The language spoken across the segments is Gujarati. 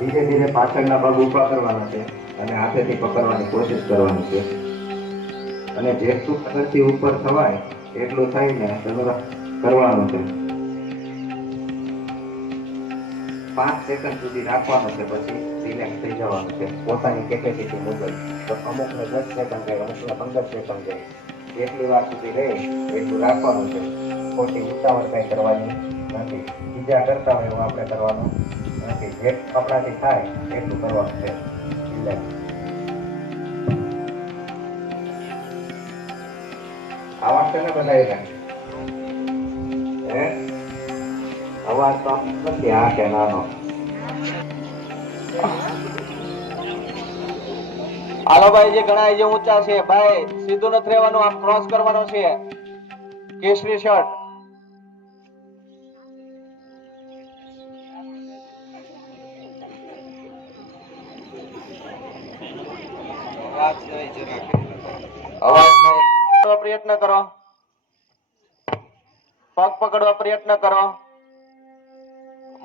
ધીરે ધીરે પાછળના પગ ઊભા કરવાના છે અને હાથેથી પકડવાની કોશિશ કરવાની છે અને જેટલું પગથી ઉપર થવાય એટલું થઈને કરવાનું છે. 5 સેકન્ડ સુધી રાખવાનું છે, પછી રિલેક્સ થઈ જવાનું છે પોતાની કેપેસિટી મુજબ. તો અમુકને 10 સેકન્ડ જાય, અમુકને 15 સેકન્ડ જાય, જેટલી વાર સુધી રહે એટલું રાખવાનું છે. ખોટી ઉતાવળ કઈ કરવાની નથી. બીજા કરતા હોય એવું આપણે કરવાનું નથી. જેટલું આપણાથી થાય એટલું કરવાનું છે. રિલેક્સ. આવાજ છે ને બધા હે અવાજ તો નથી આ કે નાનો. હાલો ભાઈ, જે ઘણા જે ઊંચા છે ભાઈ, સીધું નથી રહેવાનું, આમ ક્રોસ કરવાનો છે. કેસરી શર્ટ. અવાજ નહીં. પ્રયત્ન કરો. પગ પકડવા પ્રયત્ન કરો.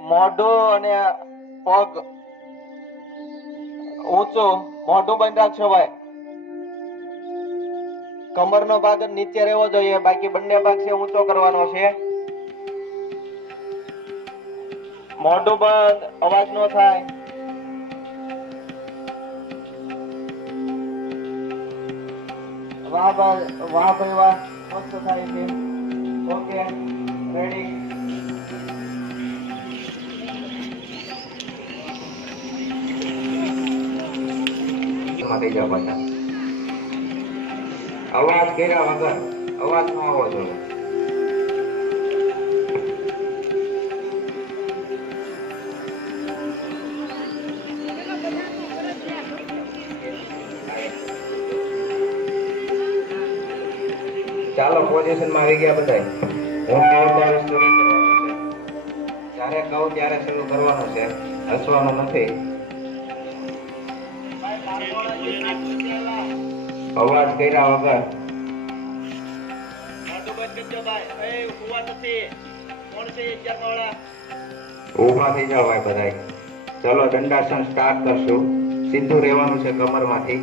મોઢું અને પગ ઊંચું, મોઢું બંધ રાખશો ભાઈ. કમરનો ભાગ નીચે રહેવો જોઈએ, બાકી બંને ભાગ છે ઊંચો કરવાનો છે. મોઢું બંધ, અવાજ ન થાય. વાહ ભાઈ, વાહ ભાઈ વાહ, મસ્ત થાય છે. Okay, ready. થઈ જાવ પાછા. અવાજ કર્યા વગર, અવાજ ન આવવો જોઈએ. ચાલો પોઝિશનમાં આવી ગયા બધા. હું કહું ત્યારે શરૂ કરવાનું છે. જ્યારે કહું ત્યારે શરૂ કરવાનું છે, હસવાનું નથી. અવાજ કર્યા વગર. ઊભા થઈ જાવ ભાઈ બધા. ચલો દંડાસન સ્ટાર્ટ કરશું. સીધું રહેવાનું છે કમરમાંથી.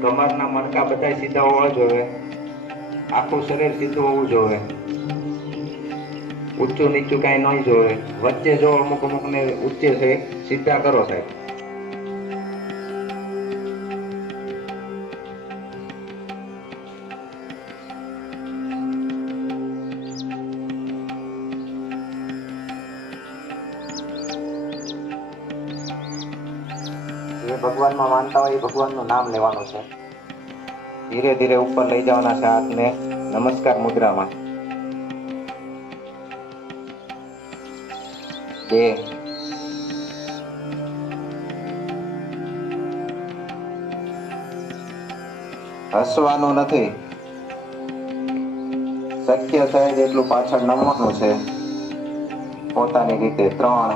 કમરના મણકા બધા સીધા હોવા જોઈએ. આખું શરીર સીધું હોવું જોઈએ. ઊંચું નીચું કઈ નહીં જોઈએ. વચ્ચે જો અમુક ને ઊંચે છે, સીધા કરો સાહેબ. જે ભગવાનમાં માનતા હોય એ ભગવાનનું નામ લેવાનું છે. ધીરે ધીરે ઉપર લઈ જવાના છે હાથને નમસ્કાર મુદ્રામાં. 2 હસવાનું નથી. શક્ય થાય એટલું પાછળ નમવાનું છે પોતાની રીતે. 3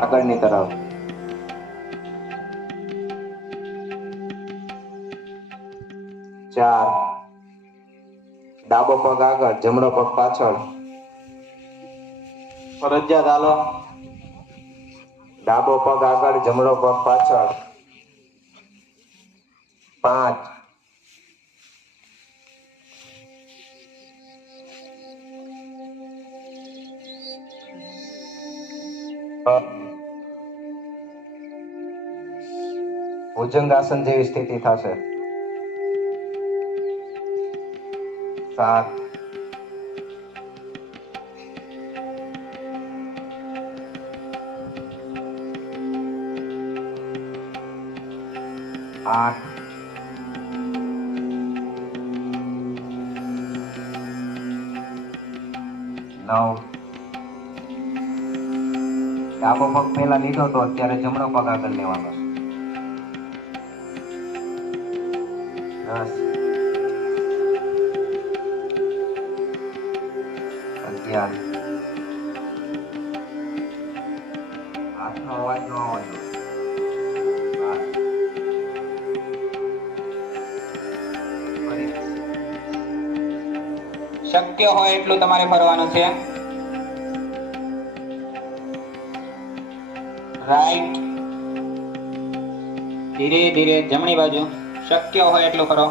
આગળની તરફ. 4 ડાબો પગ આગળ, જમણો પગ પાછળ. ફરજિયાત હાલો. ડાબો પગ આગળ, જમણો પગ પાછળ. 5 ભુજંગાસન જેવી સ્થિતિ થશે. 7 8 9 ડાબો પગ પહેલા લીધો તો અત્યારે જમણો પગ આગળ લેવાનો છે. 10 11 હાથનો અવાજ ન આવવો જોઈએ. 12 શક્ય હોય એટલું તમારે ફરવાનું છે. રાઈટ. ધીરે ધીરે જમણી બાજુ, શક્ય હોય એટલું કરો.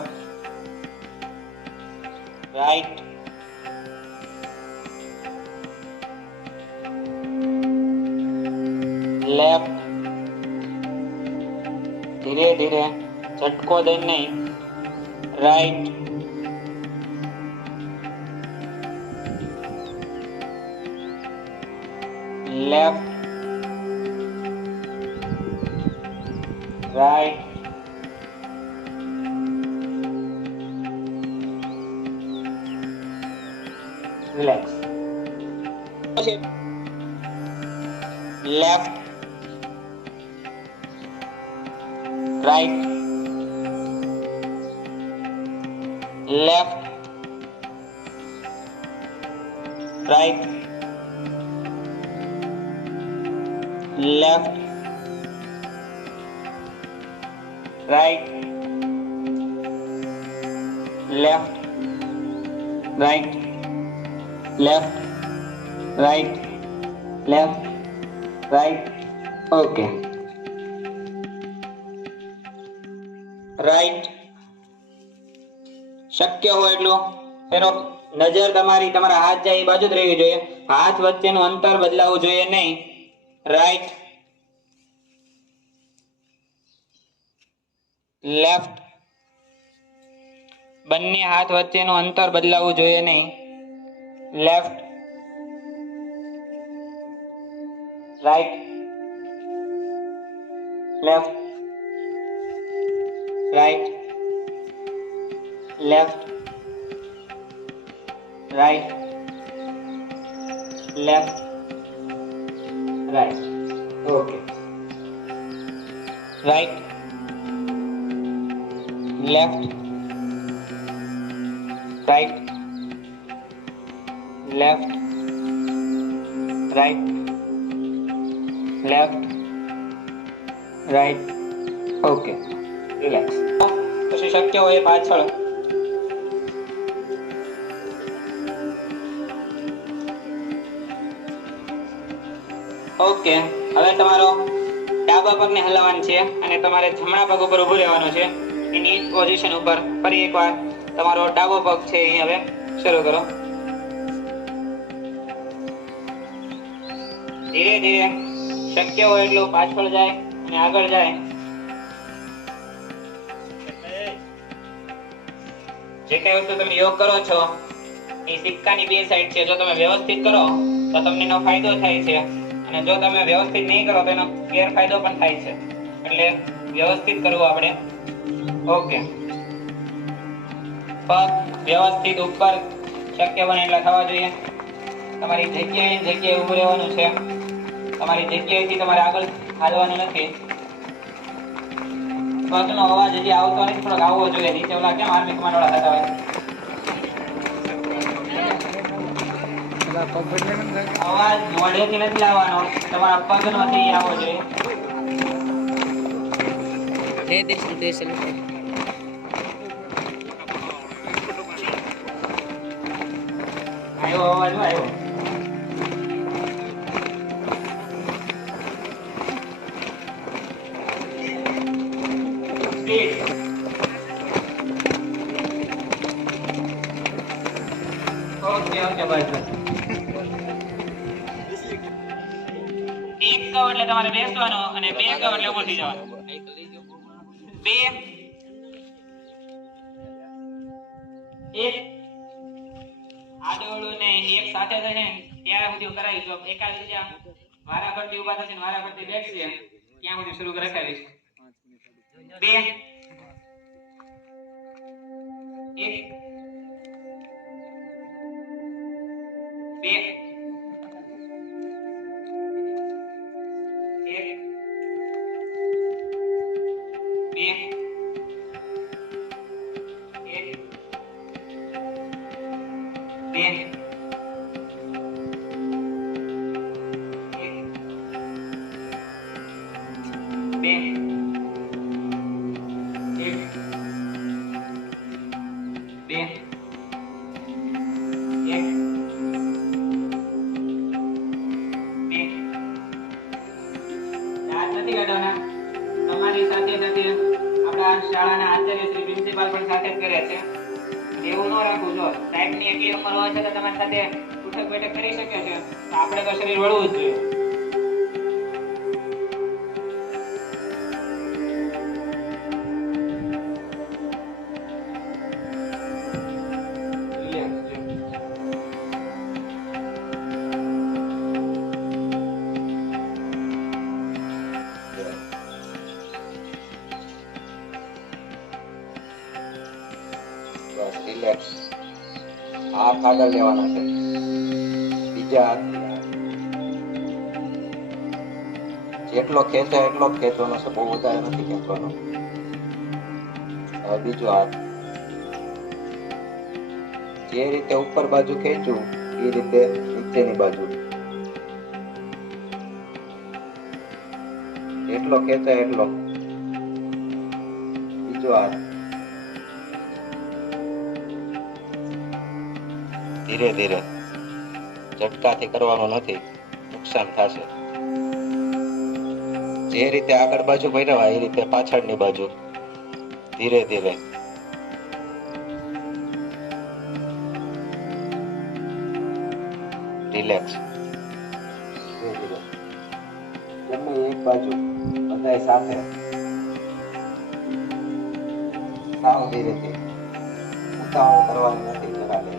રાઈટ. લેફ્ટ. ધીરે ધીરે, ઝટકો દઈને નહીં. Right. Left. Right. Relax. Left. Right. Left. Right. Left. Right. Left. Right. Left. Right. Left. Right. Okay. Right. શક્ય હોય એટલું ફેરો. નજર તમારા હાથ જાય એ બાજુ જ રહેવી જોઈએ. હાથ વચ્ચેનું અંતર બદલાવવું જોઈએ નહીં. રાઈટ. લેફ્ટ. બંને હાથ વચ્ચેનું અંતર બદલાવવું જોઈએ નહીં. Left. Right. Left. Right. Left. Right. Left. Right. Okay. Right. Left. Right. Left. Right. Left. Right. Okay. Relax. પછી શક્ય હોય પાછળ. ઓકે. હવે તમારો ડાબા પગને હલાવવાનું છે અને તમારે જમણા પગ ઉપર ઊભું રહેવાનું છે. એની પોઝિશન ઉપર ફરી એકવાર તમારો ડાબો પગ છે એ હવે શરૂ કરો. ધીરે ધીરે, શક્ય હોય એટલું પાછળ જાય અને આગળ જાય. જે કઈ વસ્તુ તમે યોગ કરો છો એ સિક્કાની બે સાઈડ છે. જો તમે વ્યવસ્થિત કરો તો તમને એનો ફાયદો થાય છે, અને જો તમે વ્યવસ્થિત નહીં કરો તો એનો ગેરફાયદો પણ થાય છે. એટલે વ્યવસ્થિત કરવું આપણે. ઓકે. પગ વ્યવસ્થિત ઉપર શક્ય બને એટલા થવા જોઈએ. તમારી જગ્યાએ ઊભું રહેવાનું છે. તમારી જગ્યાએથી તમારે આગળ હાલવાનું નથી. પગનો અવાજ હજી આવતો નથી, થોડોક આવવો જોઈએ. નીચે ઓલા કેમ આર્મી કમાન્ડ વાળા થતા હોય, અવાજ મોઢેથી નથી આવવાનો, તમારા પગનોથી આવવો જોઈએ. આવ્યો અવાજ, આવ્યો. ઓકે ઓકે બસ. એક કહો એટલે તમારે બેસવાનું, અને બે કહો એટલે ઉભું થઈ જવાનું. બે, એક, આડોળું ને એક સાથે થઈને ત્યાં સુધી કરાવીશું. એકાદ બીજા વારા ફરતી ઉભા થશે ને વારા ફરતી બેસશે ત્યાં સુધી શરૂ રખાવીશ. બે, એક, બે, એક, બે, એક, બે, એક, બે, એક, બે, એક, બે, નથી અડવાના. તમારી સાથે સાથે આપણા શાળાના આચાર્ય શ્રી પ્રિન્સિપાલ પણ સાથે જ કરે છે. એવું ન રાખવું. જો સાહેબની એટલી ઉંમર હોય છે તો તમારી સાથે ઉઠક બેઠક કરી શકે છે, તો આપણે તો શરીર વળવું જ જોઈએ. બસ રિલેક્સ. હાથ આગળ લેવાના છે, બીજા હાથ જેટલો ખેંચાય એટલો જ ખેંચવાનો છે, બહુ વધારે નથી ખેંચવાનો. હવે બીજો હાથ જે રીતે ઉપર બાજુ ખેંચું એ રીતે નીચેની બાજુ, જેટલો ખેંચાય એટલો. બીજો હાથ ધીરે ધીરે, ઝટકાથી કરવાનું નથી, નુકસાન થશે. જે રીતે આગળ બાજુ ભર્યા એ રીતે પાછળની બાજુ, ધીરે ધીરે. રિલેક્સ. ધીરે ધીરે ગમે એક બાજુ બધાય સાથે, સાવ ધીરેથી, ઉતાવળ કરવાની નથી જરા લે.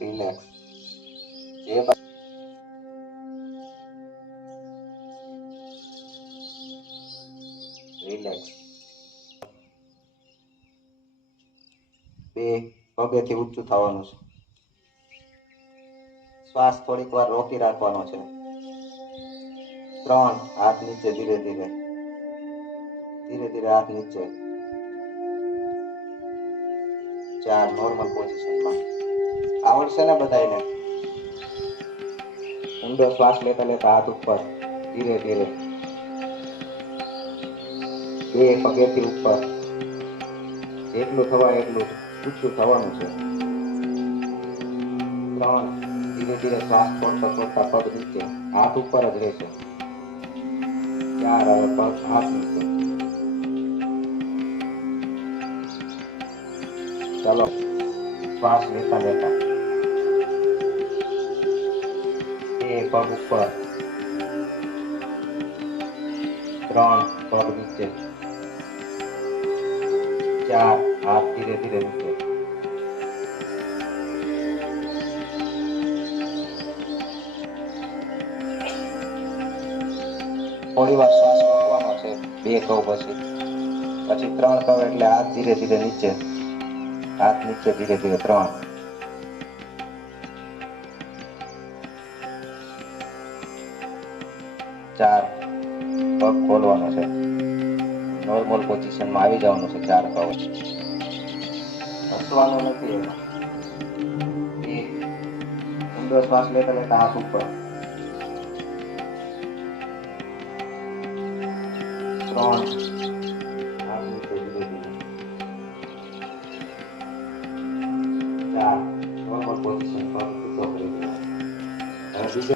રિલેક્સ. જે રિલેક્સ. બે પગેથી ઊંચું થવાનું છે. શ્વાસ થોડીક વાર રોકી રાખવાનો છે. 3 હાથ નીચે, ધીરે ધીરે, ધીરે ધીરે હાથ નીચે. 4 નોર્મલ પોઝિશનમાં. આવડશે ને બધાયને? ઊંડો શ્વાસ લેતા લેતા હાથ ઉપર, ધીરે ધીરે. 2 પગેથી ઉપર, જેટલું થવાય એટલું ઊંચું થવાનું છે. 3 ધીરે ધીરે શ્વાસ છોડતા છોડતા પગ નીચે, હાથ ઉપર જ રહેશે. 4 હવે પગ હાથ નીચે. ચાલો, શ્વાસ લેતા લેતા 2 પગ ઉપર, 3 પગ નીચે, 4 હાથ ધીરે ધીરે નીચે. થોડી વાર શ્વાસ રોકવાનો છે, 2 કહું પછી 3 કહું એટલે હાથ ધીરે ધીરે નીચે, હાથ નીચે ધીરે ધીરે. 3 4 પગ ખોલવાનો છે, નોર્મલ પોઝિશનમાં આવી જવાનું છે. 4 કહું, હસવાનું નથી એમાં. 2 ઊંડો શ્વાસ લેતા લેતા હાથ ઉપર, 3 હાથ નીચે ધીરે ધીરે, 4 નોર્મલ પોઝિશન પર ઊભો કરી દેવાનો. હવે બીજો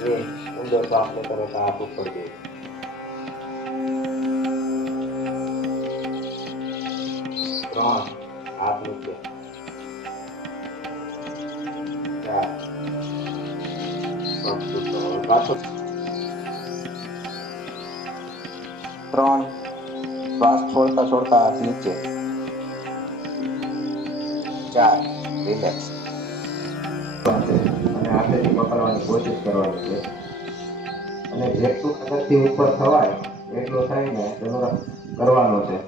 2 ઊંડો શ્વાસ લેતા લેતા હાથ ઉપર, 2 3 હાથ નીચે, 4 પગ છૂટો. પાછો 3 શ્વાસ છોડતા છોડતા હાથ નીચે, 4 રિલેક્સ. અને હાથેથી પકડવાની કોશિશ કરવાની છે, અને જેટલું હાથથી ઉપર થવાય એટલું થાય ને એનો કરવાનો છે.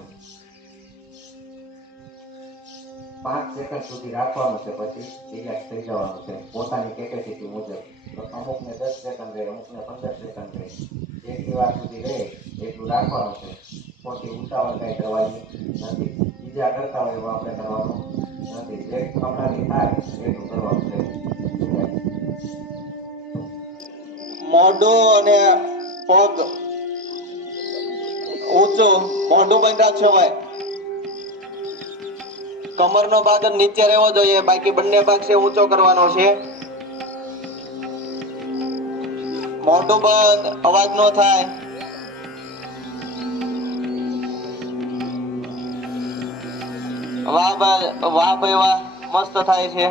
5 સેકન્ડ સુધી રાખવાનું છે, પછી રિલેક્સ થઈ જવાનું છે પોતાની કેપેસિટી મુજબ. અમુકને 10 સેકન્ડ રહે, અમુકને 15 સેકન્ડ રહે. જેટલી વાર સુધી રહે એટલું રાખવાનું છે. ખોટી ઉતાવળ કઈ કરવાની નથી. બીજા કરતા હોય એવું આપણે કરવાનું નથી. જે આપણાથી થાય એટલું કરવાનું છે. મોઢું અને પગ ઊંચું, મોઢું બંધ રાખજો ભાઈ. કમરનો ભાગ જ નીચે રહેવો જોઈએ, બાકી બંને ભાગ છે ઊંચો કરવાનો છે. મોઢું બંધ, અવાજ ન થાય. વાહ ભાઈ, વાહ ભાઈ વાહ, મસ્ત થાય છે.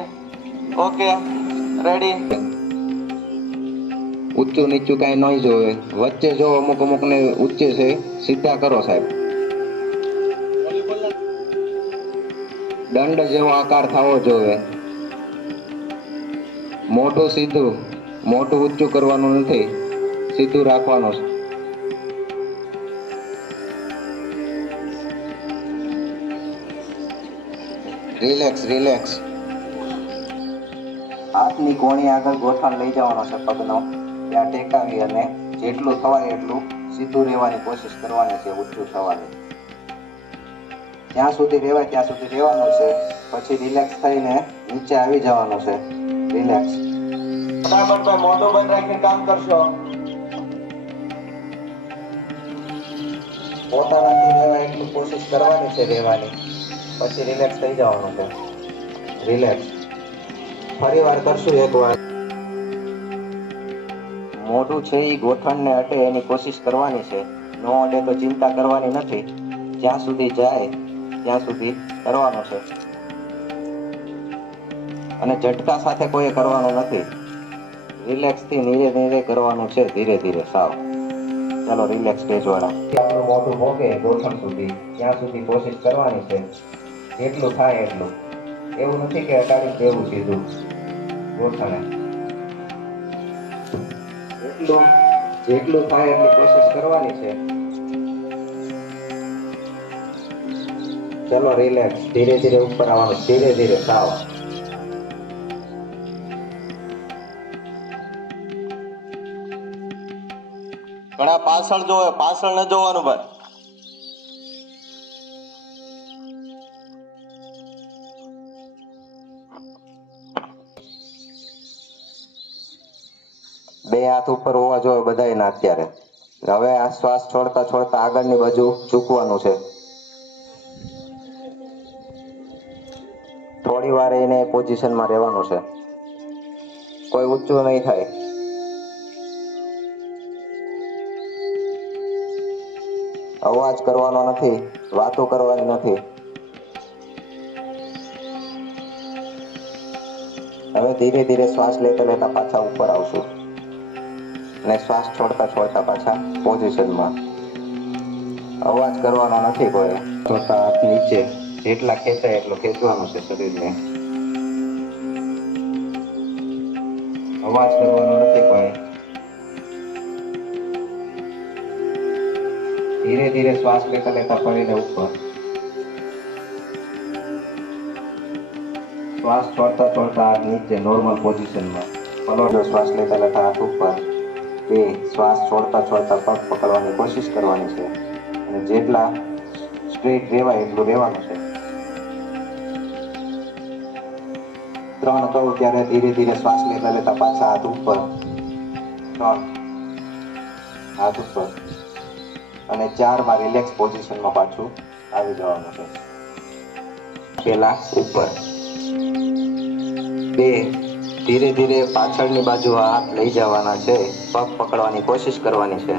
Okay, ready. ઊંચું નીચું કાંઈ નહીં જોવે, વચ્ચે જો અમુક અમુક ને ઊંચે છે, સીધા કરો સાહેબ. દંડ જેવો આકાર થવો જોઈએ. મોઢું સીધું, મોઢું ઊંચું કરવાનું નથી, સીધું રાખવાનું છે. Relax relax. હાથની કોણી આગળ ગોઠણ લઈ જવાનો છે પગનો, ત્યાં ટેકાવી અને જેટલું થવાય એટલું સીધું રહેવાની કોશિશ કરવાની છે, ઊંચું થવાની. જ્યાં સુધી રહેવાય ત્યાં સુધી રહેવાનું છે, પછી રિલેક્સ થઈને નીચે આવી જવાનું છે. રિલેક્સ. ફટાફટ ભાઈ મોઢું બંધ રાખીને કામ કરશો. પોતાનાથી રહેવાય એટલું કોશિશ કરવાની છે રહેવાની, પછી રિલેક્સ થઈ જવાનું છે. રિલેક્સ. ફરી વાર કરશું એકવાર. મોઢું છે એ ગોઠણને અટે એની કોશિશ કરવાની છે. ન અડે તો ચિંતા કરવાની નથી, જ્યાં સુધી જાય ત્યાં સુધી કરવાનું છે. અને ઝટકા સાથે કોઈ કરવાનું નથી. રિલેક્સ થી ધીરે ધીરે કરવાનું છે, ધીરે ધીરે સાવ. ચાલો રિલેક્સ સ્ટેજ વાળા. આપણું મોઢું ભોગે ગોઠણ સુધી, ત્યાં સુધી કોશિશ કરવાની છે, જેટલું થાય એટલું. એવું નથી કે અટાડી દેવું સીધું ગોઠણે. જેટલું થાય એટલી કોશિશ કરવાની છે. ચલો રિલેક્સ, ધીરે ધીરે ઉપર આવવાનું, ધીરે ધીરે સાવ. ઘણા પાછળ જોવે, પાછળ ન જોવાનું ભાઈ. બે હાથ ઉપર હોવા જોઈએ બધાયના અત્યારે. હવે આ શ્વાસ છોડતા છોડતા આગળની બાજુ ઝૂકવાનું છે. થોડી વાર એને પોઝિશનમાં રહેવાનું છે, કોઈ ઊંચું નહીં થાય. અવાજ કરવાનો નથી, વાતો કરવાની નથી. હવે ધીરે ધીરે શ્વાસ લેતા લેતા પાછા ઉપર આવશું અને શ્વાસ છોડતા છોડતા પાછા પોઝિશનમાં. અવાજ કરવાનો નથી કોઈ. છોડતા હાથ નીચે, જેટલા ખેંચાય એટલું ખેંચવાનું છે શરીરને. અવાજ કરવાનો નથી કોઈ. ધીરે ધીરે શ્વાસ લેતા લેતા ફરીને ઉપર. શ્વાસ છોડતા છોડતા હાથ નીચે નોર્મલ પોઝિશનમાં. પલોઠો શ્વાસ લેતા લેતા હાથ ઉપર. બે, શ્વાસ છોડતા છોડતા પગ પકડવાની કોશિશ કરવાની છે અને જેટલા સ્ટ્રેટ રહેવાય એટલું રહેવાનું છે. 3 કહું ત્યારે ધીરે ધીરે શ્વાસ લેતા લેતા પાછા હાથ ઉપર. 3, હાથ ઉપર અને 4 માં રિલેક્સ પોઝિશનમાં પાછું આવી જવાનું છે. પેલા ઉપર. 2, ધીરે ધીરે પાછળની બાજુ હાથ લઈ જવાના છે, પગ પકડવાની કોશિશ કરવાની છે.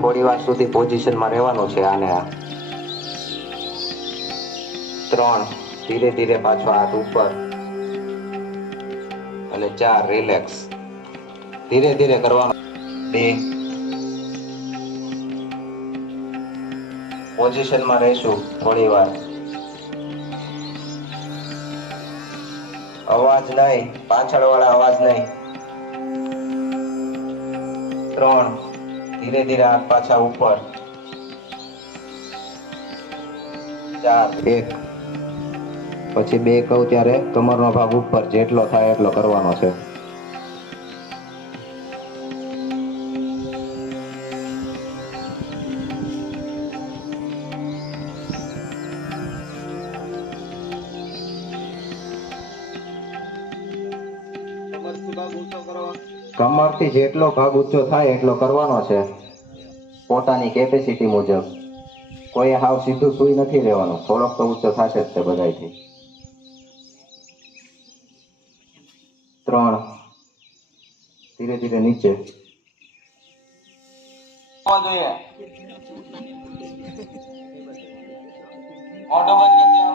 થોડી વાર સુધી પોઝિશનમાં રહેવાનું છે આને આ. 3, ધીરે ધીરે પાછો હાથ ઉપર અને 4 રિલેક્સ. ધીરે ધીરે કરવાનું. 2, પોઝિશનમાં રહેશું થોડી વાર. અવાજ નહીં, પાછળ વાળા અવાજ નહીં. 3, ધીરે ધીરે હાથ પાછા ઉપર. 4, 1. પછી 2 કહું ત્યારે કમરનો ભાગ ઉપર, જેટલો થાય એટલો કરવાનો છે. કમરથી જેટલો ભાગ ઊંચો થાય એટલો કરવાનો છે, પોતાની કેપેસિટી મુજબ. કોઈ હાવ સીધું સુઈ નથી રહેવાનું, થોડોક તો ઊંચો થશે જ તે બધાયથી. 3 ધીરે ધીરે નીચે. હોવો જોઈએ. મોઢું બંધ કરી દો.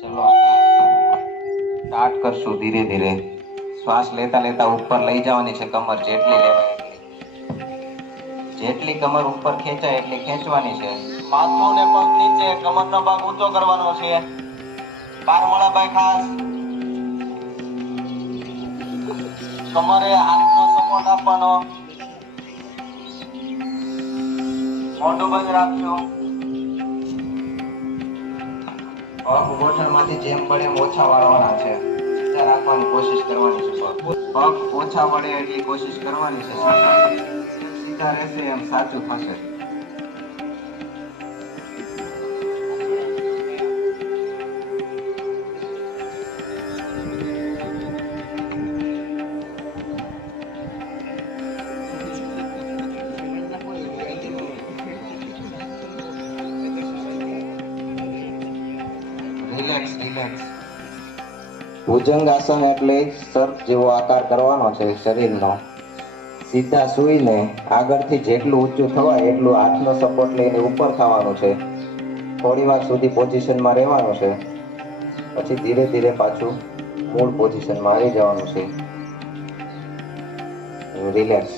ચલો સ્ટાર્ટ કરશું ધીરે ધીરે. શ્વાસ લેતા લેતા ઉપર લઈ જવાની છે કમર, જેટલી લેવાય એટલી. જેટલી કમર ઉપર ખેંચાય એટલી ખેંચવાની છે. માથું ને પગ નીચે, કમરનો ભાગ ઊંચો કરવાનો છે. બારમાળા ભાઈ ખાસ કમરે હાથનો સપોર્ટ આપવાનો. મોઢું બંધ રાખજો. પગ ગોઠણમાંથી જેમ બને એમ ઓછા વાળવાના છે. સીધા રાખવાની કોશિશ કરવાની છે. પગ ઓછા વળે એટલી કોશિશ કરવાની છે. સીધા રહેશે એમ સાચું થશે. Relax relax. ભુજંગાસન એટલે સર્પ જેવો આકાર કરવાનો છે શરીરનો. સીધા સૂઈને આગળથી જેટલું ઊંચું થવાય એટલું હાથનો સપોર્ટ લઈને ઉપર થવાનું છે. થોડી વાર સુધી પોઝિશનમાં રહેવાનું છે, પછી ધીરે ધીરે પાછું મૂળ પોઝિશનમાં આવી જવાનું છે. રિલેક્સ.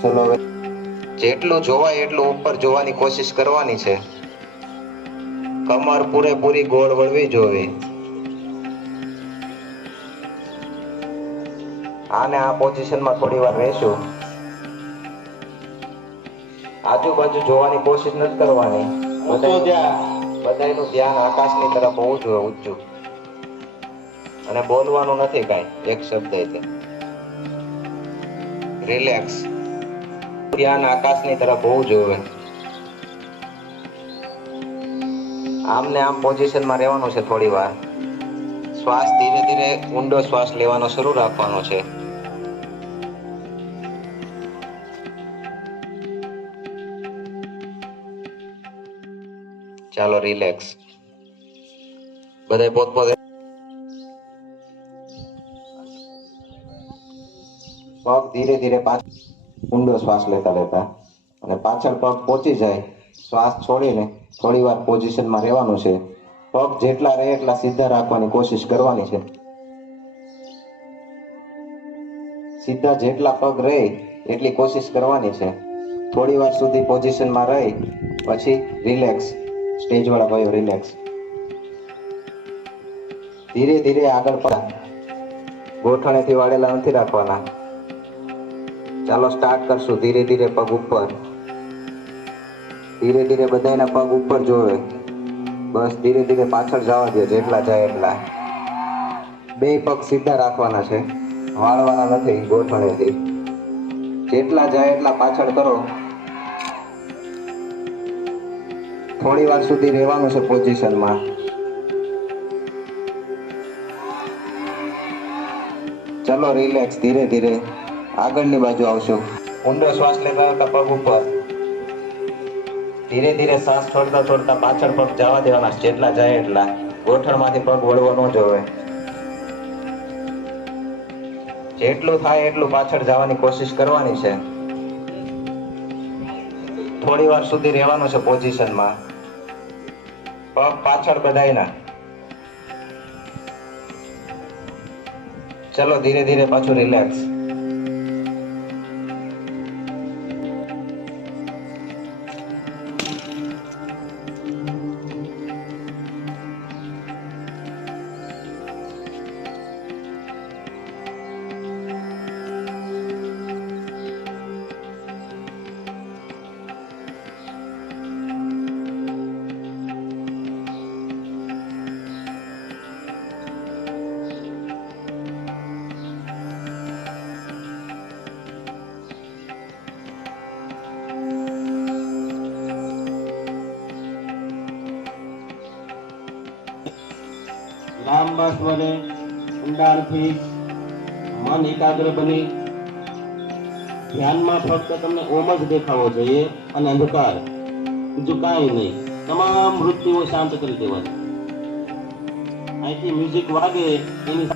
ચલો હવે જેટલું જોવાય એટલું ઉપર જોવાની કોશિશ કરવાની છે. કમર પૂરેપૂરી ગોળ વળવી જોઈએ. આને આ પોઝિશનમાં થોડી વાર રહેશું. આજુબાજુ જોવાની કોશિશ નથી કરવાની. બધાયનું ધ્યાન આકાશની તરફ હોવું જોઈએ, ઊંચું. અને બોલવાનું નથી કાંઈ, એક શબ્દ એટલે. રિલેક્સ. ધ્યાન આકાશની તરફ હોવું જોઈએ. આમને આમ પોઝિશનમાં રહેવાનું છે થોડી વાર. શ્વાસ ધીરે ધીરે ઊંડો શ્વાસ લેવાનો શરૂ રાખવાનો છે. ચાલો રિલેક્સ. બધાય પોતપોતે પગ ધીરે ધીરે ઊંડો શ્વાસ લેતા લેતા અને પાછળ પગ પહોંચી જાય, શ્વાસ છોડીને થોડી વાર પોઝિશનમાં રહેવાનું છે. પગ જેટલા રહે એટલા સીધા રાખવાની કોશિશ કરવાની છે. સીધા જેટલા પગ રહે એટલી કોશિશ કરવાની છે. થોડી વાર સુધી પોઝિશનમાં રહી પછી રિલેક્સ. સ્ટેજ વાળા ભાઈઓ રિલેક્સ. ધીરે ધીરે આગળ ગોઠણેથી વાળેલા નથી રાખવાના. ચાલો સ્ટાર્ટ કરશું. ધીરે ધીરે પગ ઉપર. ધીરે ધીરે બધાયના પગ ઉપર જોવે. બસ ધીરે ધીરે પાછળ જવા દો, જેટલા જાય એટલા. બે પગ સીધા રાખવાના છે, વાળવાના નથી ગોઠણેથી. જેટલા જાય એટલા પાછળ કરો. થોડી વાર સુધી રહેવાનું છે પોઝિશનમાં. ચલો રિલેક્સ. ધીરે ધીરે આગળની બાજુ આવશો. ઊંડો શ્વાસ લેતા લેતા પગ ઉપર. ધીરે ધીરે શ્વાસ છોડતા છોડતા પાછળ પગ જવા દેવાના, જેટલા જાય એટલા. ગોઠણમાંથી પગ વળવો ન જોવે. જેટલું થાય એટલું પાછળ જવાની કોશિશ કરવાની છે. થોડી વાર સુધી રહેવાનું છે પોઝિશનમાં. પગ પાછળ બધાયના. ચલો ધીરે ધીરે પાછું રિલેક્સ. લાંબા સ્વરે ઊંડાણથી મન એકાગ્ર બને. ધ્યાનમાં ફક્ત તમને ઓમ જ દેખાવો જોઈએ અને અંધકાર, બીજું કાંઈ નહીં. તમામ વૃત્તિઓ શાંત કરી દેવાની. અહીંથી મ્યુઝિક વાગે એની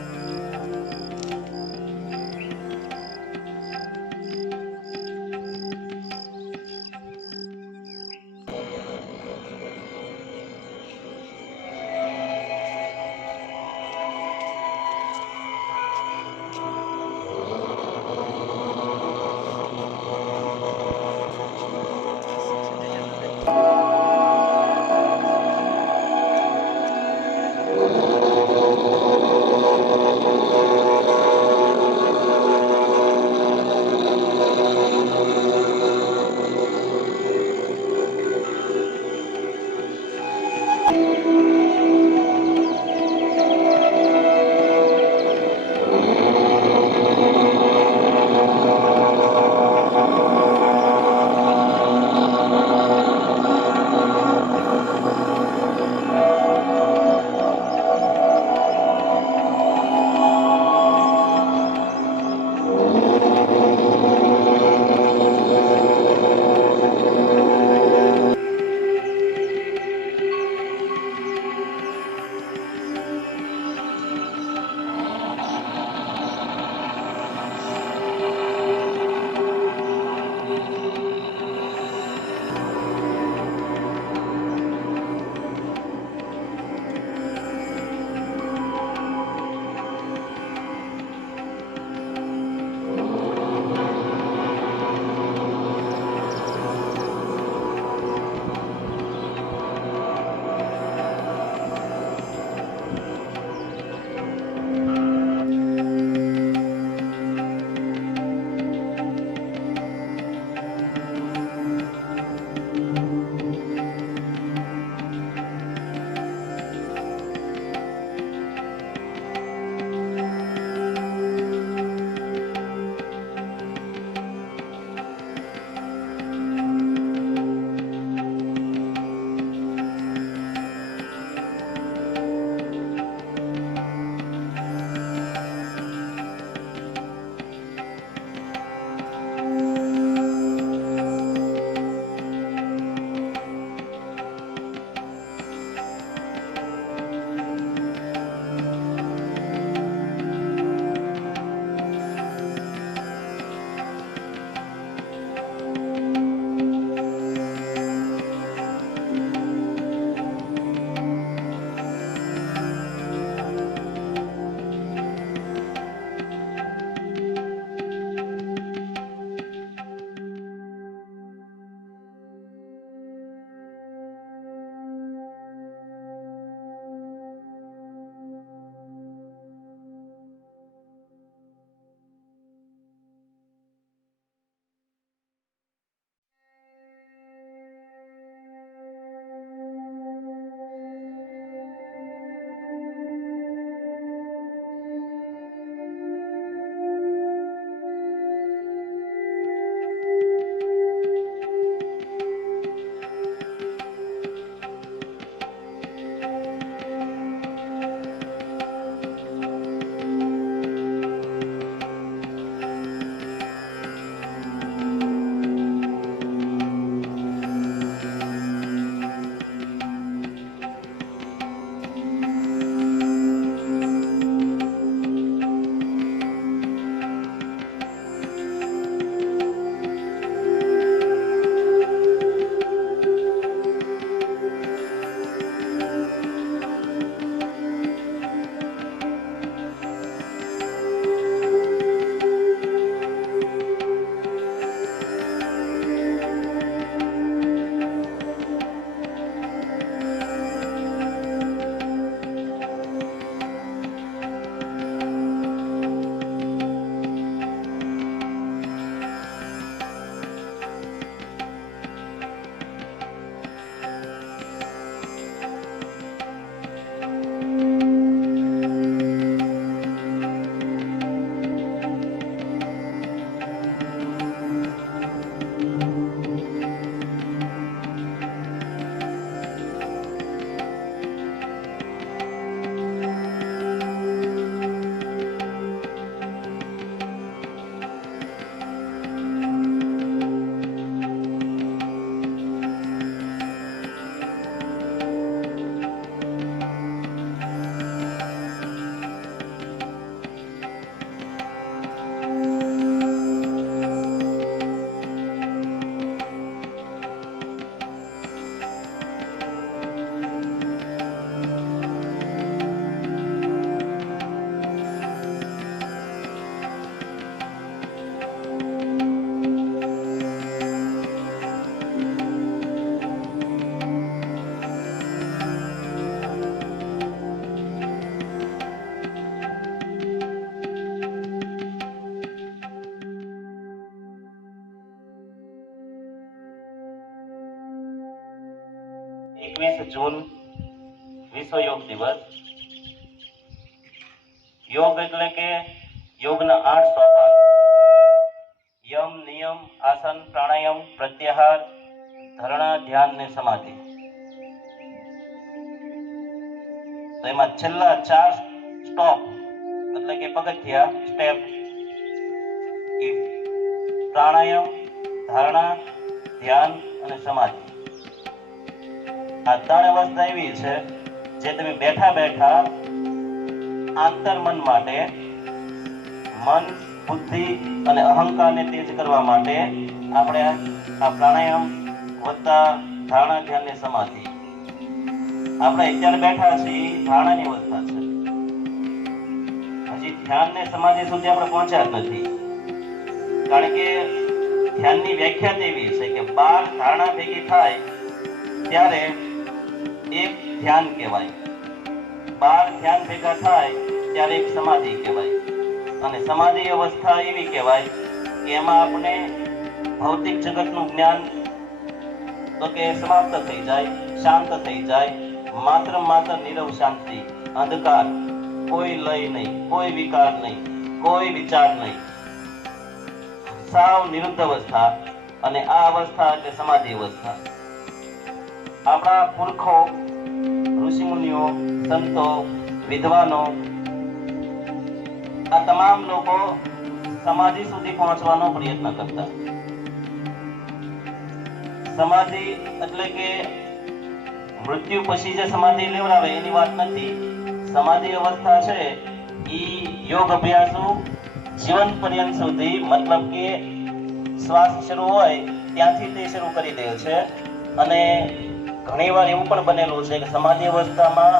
21 જૂન વિશ્વ યોગ દિવસ. યોગ એટલે કે યોગના 8 સોપાન: યમ, નિયમ, આસન, પ્રાણાયામ, પ્રત્યાહાર, ધરણા, ધ્યાન ને સમાધિ. તો એમાં છેલ્લા 4 સ્ટોપ એટલે કે પગથિયા સ્ટેપ એ પ્રાણાયામ, ધારણા, ધ્યાન અને સમાધિ. આ 3 અવસ્થા એવી છે જે તમે બેઠા બેઠા આંતરમન માટે, મન, બુદ્ધિ અને અહંકારને તેજ કરવા માટે આપણે આ પ્રાણાયામ વત્તા ધારણા, ધ્યાન ને સમાધિ. આપણે અત્યારે બેઠા છીએ ધારણાની અવસ્થા છે. હજી ધ્યાન ને સમાધિ સુધી આપણે પહોંચ્યા જ નથી. કારણ કે ધ્યાનની વ્યાખ્યા એવી છે કે 12 ધારણા ભેગી થાય ત્યારે એક ધ્યાન કહેવાય, 12 ધ્યાન ભેગા થાય ત્યારે એક સમાધિ કહેવાય. અને સમાધિ અવસ્થા એવી કહેવાય કે એમાં આપણે ભૌતિક જગતનું જ્ઞાન તો કે સમાપ્ત થઈ જાય, શાંત થઈ જાય. માત્ર નીરવ શાંતિ, અંધકાર, કોઈ લય નહીં, કોઈ વિકાર નહીં, કોઈ વિચાર નહીં, સાવ નિરુદ્ધ અવસ્થા. અને આ અવસ્થા એટલે સમાધિ અવસ્થા. આપણા પુરખો, ઋષિમુનિઓ, સંતો, વિદ્વાનો આ તમામ લોકો સમાધિ સુધી પહોંચવાનો પ્રયત્ન કરતા. સમાધિ એટલે કે મૃત્યુ પછી જે સમાધિ લેવડાવે એની વાત નથી. સમાધિ અવસ્થા છે ઈ યોગ અભ્યાસો જીવન પર્યંત સુધી, મતલબ કે શ્વાસ શરૂ હોય ત્યાંથી તે શરૂ કરી દે છે. અને ઘણી વાર એવું પણ બનેલું છે કે સમાધિ અવસ્થામાં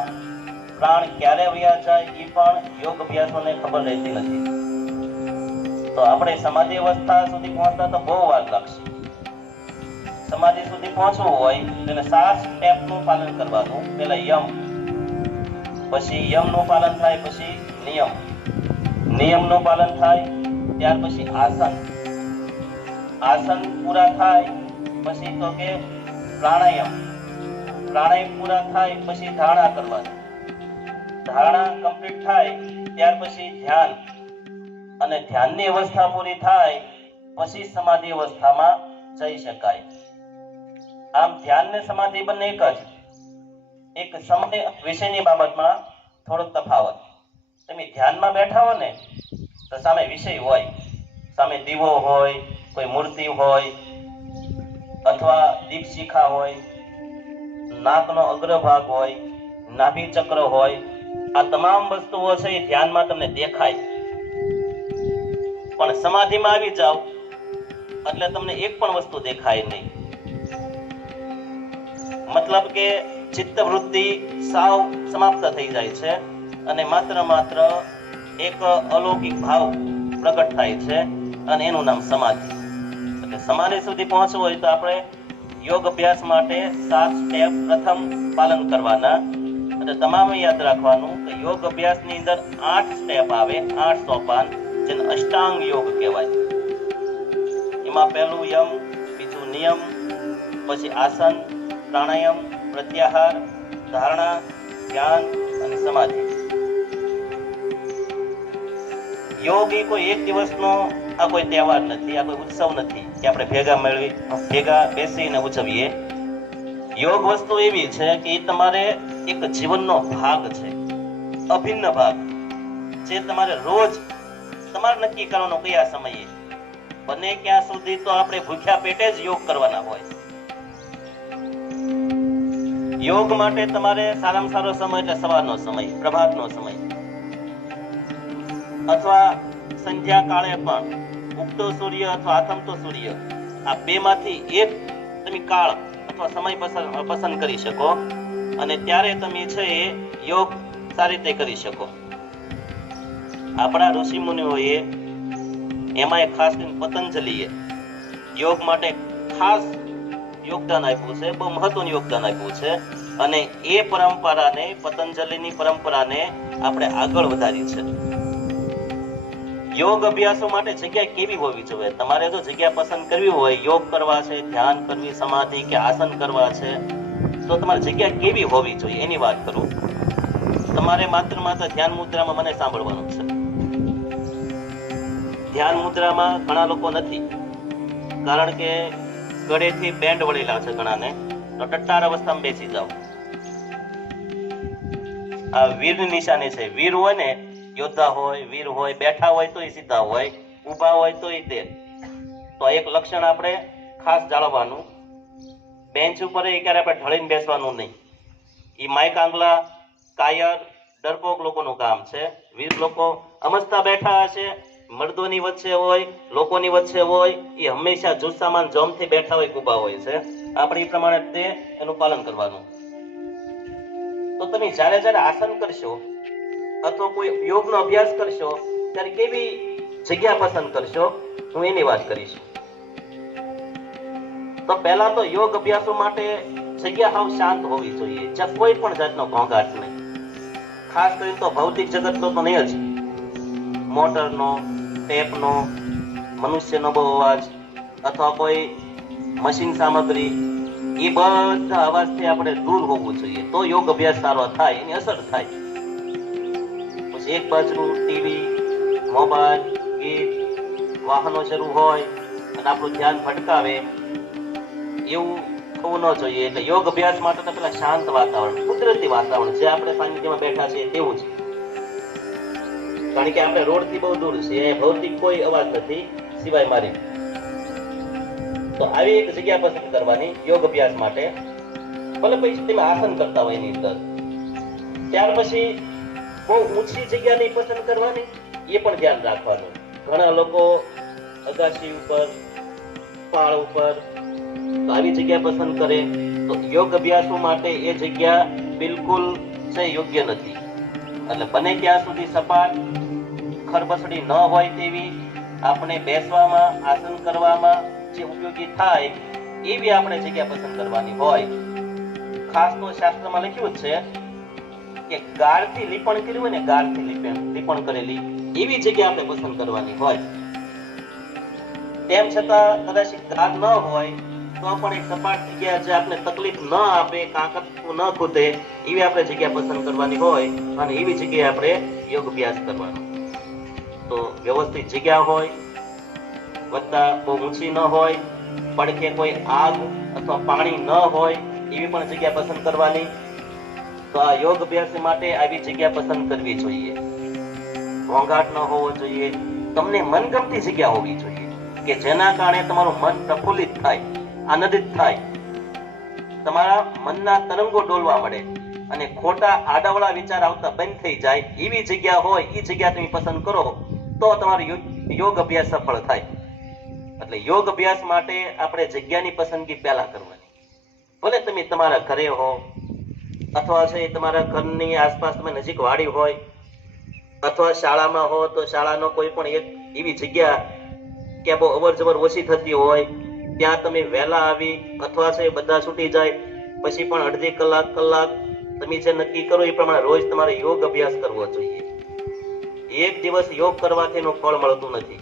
પ્રાણ ક્યારે વયા જાય એ પણ યોગ અભ્યાસોને ખબર રહેતી નથી. તો આપણે સમાધિ અવસ્થા સુધી પહોંચતા તો બહુ વાર લાગશે. સમાધિ સુધી પહોંચવું હોય તેને 7 સ્ટેપનું પાલન કરવાનું. પહેલા યમ, પછી યમનું પાલન થાય, પછી નિયમ, નિયમનું પાલન થાય, ત્યાર પછી આસન, આસન પૂરા થાય પછી તો કે પ્રાણાયામ, પ્રાણાયામ પૂરા થાય પછી ધારણા કરવાની, ધારણા કમ્પ્લીટ થાય ત્યાર પછી ધ્યાન, અને ધ્યાનની અવસ્થા પૂરી થાય પછી સમાધિ અવસ્થામાં જઈ શકાય. આમ ધ્યાન ને સમાધિ બંને એક જ. એક સમય વિષયની બાબતમાં થોડોક તફાવત. તમે ધ્યાનમાં બેઠા હો ને તો સામે વિષય હોય, સામે દીવો હોય, કોઈ મૂર્તિ હોય, અથવા દીપશિખા હોય, નાકનો અગ્રભાગ હોય, નાભી ચક્ર હોય. આ તમામ વસ્તુઓ છે એ ધ્યાનમાં તમને દેખાય. પણ સમાધિમાં આવી જાઓ એટલે તમને એક પણ વસ્તુ દેખાય નહીં. મતલબ કે ચિત્ત વૃત્તિ સાવ સમાપ્ત થઈ જાય છે અને માત્ર એક અલૌકિક ભાવ પ્રગટ થાય છે અને એનું નામ સમાધિ. એટલે સમાધિ સુધી પહોંચવું હોય તો આપણે યોગ અભ્યાસ માટે 7 સ્ટેપ પ્રથમ પાલન કરવાના. અને તમામે યાદ રાખવાનું કે યોગ અભ્યાસની અંદર 8 સ્ટેપ આવે, 8 સોપાન, જેને અષ્ટાંગ યોગ કહેવાય. એમાં પહેલું યમ, બીજું નિયમ, પછી આસન, પ્રાણાયામ, પ્રત્યાહાર, ધારણા, ધ્યાન અને સમાધિ. યોગ એ કોઈ એક દિવસનો આ કોઈ તહેવાર નથી, આ કોઈ ઉત્સવ નથી કે આપણે ભેગા બેસીને ઉજવીએ. યોગ વસ્તુ એવી છે કે એ તમારે એક જીવનનો ભાગ છે, અભિન્ન ભાગ, જે તમારે રોજ તમારે નક્કી કરવાનો કયા સમયે. બને ક્યાં સુધી તો આપણે ભૂખ્યા પેટે જ યોગ કરવાના હોય. યોગ માટે તમારે સારામાં સારો સમય એટલે સવારનો સમય, પ્રભાતનો સમય, અથવા સંધ્યા કાળે પણ ઉગતો સૂર્ય અથવા આથમતો સૂર્ય, આ બેમાંથી એક તમે કાળ અથવા સમય પસંદ કરી શકો અને ત્યારે તમે છે એ યોગ સારી રીતે કરી શકો. આપણા ઋષિ મુનિઓએ એમાં ખાસ કરીને પતંજલિએ યોગ માટે ખાસ યોગદાન આપ્યું છે, બહુ મહત્વનું યોગદાન આપ્યું છે. અને એ પરંપરાને, પતંજલિની પરંપરાને આપણે આગળ વધારી છે. યોગ અભ્યાસો માટે જગ્યા કેવી હોવી જોઈએ? તમારે જો જગ્યા પસંદ કરવી હોય, યોગ કરવા છે, ધ્યાન કરવી, સમાધિ કે આસન કરવા છે, તો તમારી જગ્યા કેવી હોવી જોઈએ એની વાત કરું. તમારે માત્ર ધ્યાન મુદ્રામાં મને સાંભળવાનું છે. ધ્યાન મુદ્રામાં ઘણા લોકો નથી, કારણ કે ગળેથી બેન્ડ વળેલા છે ઘણાને, તો ટટ્ટાર અવસ્થામાં બેસી જાઓ. આ વીરની નિશાની છે. વીર હોય ને, યોદ્ધા હોય, વીર હોય, બેઠા હોય તોય સીધા હોય, ઊભા હોય તોય તે. તો એક લક્ષણ આપણે ખાસ જાળવવાનું. બેન્ચ ઉપર ક્યારે આપણે ઢળીને બેસવાનું નહીં. એ માઇક આંગલા, કાયર, ડરપોક લોકોનું કામ છે. વીર લોકો અમસ્તા બેઠા હશે, મર્દોની વચ્ચે હોય, લોકોની વચ્ચે હોય, એ હંમેશા જુસ્સામાન જોમથી બેઠા હોય, ઊભા હોય છે. આપણે એ પ્રમાણે તે એનું પાલન કરવાનું. તો તમે જ્યારે જ્યારે આસન કરશો અથવા કોઈ યોગનો અભ્યાસ કરશો ત્યારે કેવી જગ્યા પસંદ કરશો, હું એની વાત કરીશ. તો પહેલા તો યોગ અભ્યાસો માટે જગ્યા હાવ શાંત હોવી જોઈએ, જ્યાં કોઈ પણ જાતનો ઘોંઘાટ નહીં. ખાસ કરીને તો ભૌતિક જગતનો તો નહીં જ. મોટરનો, ટેપનો, મનુષ્યનો બહુ અવાજ અથવા કોઈ મશીન સામગ્રી, એ બધા અવાજથી આપણે દૂર હોવું જોઈએ, તો યોગ અભ્યાસ સારો થાય, એની અસર થાય. પછી એક બાજુ ટીવી, મોબાઈલ, ગીત, વાહનો શરૂ હોય અને આપણું ધ્યાન ભટકાવે, એવું થવું ન જોઈએ. એટલે યોગ અભ્યાસ માટે તો પેલા શાંત વાતાવરણ, કુદરતી વાતાવરણ, જે આપણે સાનિધ્યમાં બેઠા છીએ તેવું છે. કારણ કે આપણે રોડથી બહુ દૂર છીએ, ભૌતિક કોઈ અવાજ નથી સિવાય મારી. તો આવી એક જગ્યા પસંદ કરવાની યોગ અભ્યાસ માટે. ભલે પછી તમે આસન કરતા હોય એની અંદર. ત્યાર પછી બહુ ઊંચી જગ્યા નહીં પસંદ કરવાની, એ પણ ધ્યાન રાખવાનું. ઘણા લોકો અગાશી ઉપર, પાળ ઉપર આવી જગ્યા પસંદ કરે, તો યોગ અભ્યાસો માટે એ જગ્યા બિલકુલ યોગ્ય નથી. એટલે બને ત્યાં સુધી સપાટ, ખરબસડી ન હોય તેવી, આપણે બેસવામાં, આસન કરવામાં જે ઉપયોગી થાય એવી આપણે જગ્યા પસંદ કરવાની હોય. ખાસ તો શાસ્ત્રમાં લખ્યું છે કે ગારથી લીપણ કર્યું હોય ને, ગારથી લીપણ કરેલી એવી જગ્યા આપણે પસંદ કરવાની હોય. તેમ છતાં કદાચ ગાર ન હોય તો પણ એક સપાટ જગ્યા જે આપણે તકલીફ ન આપે, કાંકરું ન ખૂટે એવી આપણે જગ્યા પસંદ કરવાની હોય, અને એવી જગ્યાએ આપણે યોગ અભ્યાસ કરવાનો. તો વ્યવસ્થિત જગ્યા હોય, વત્તા બહુ ઊંચી ન હોય, પડખે કોઈ આગ અથવા પાણી ન હોય એવી પણ જગ્યા પસંદ કરવાની. તો આ યોગ અભ્યાસ માટે આવી જગ્યા પસંદ કરવી જોઈએ. ઘોંઘાટ ન હોવો જોઈએ, તમને મનગમતી જગ્યા હોવી જોઈએ કે જેના કારણે તમારું મન પ્રફુલ્લિત થાય, આનંદિત થાય, તમારા મનના તરંગો ડોલવા મળે અને ખોટા આડાવડા વિચાર આવતા બંધ થઈ જાય એવી જગ્યા હોય, એ જગ્યા તમે પસંદ કરો તો તમારો યોગ અભ્યાસ સફળ થાય. એટલે યોગ અભ્યાસ માટે આપણે જગ્યાની પસંદગી પહેલા કરવાની. ભલે તમે તમારા ઘરે હો અથવા છે તમારા ઘરની આસપાસ તમે નજીક વાડી હોય, અથવા શાળામાં હો તો શાળાનો કોઈ પણ એક એવી જગ્યા કે બહુ અવર જવર ઓછી થતી હોય ત્યાં તમે વહેલા આવી, અથવા છે બધા છૂટી જાય પછી પણ અડધી કલાક તમે જે નક્કી કરો એ પ્રમાણે રોજ તમારે યોગ અભ્યાસ કરવો જોઈએ. એક દિવસ યોગ કરવાથી એનું ફળ મળતું નથી.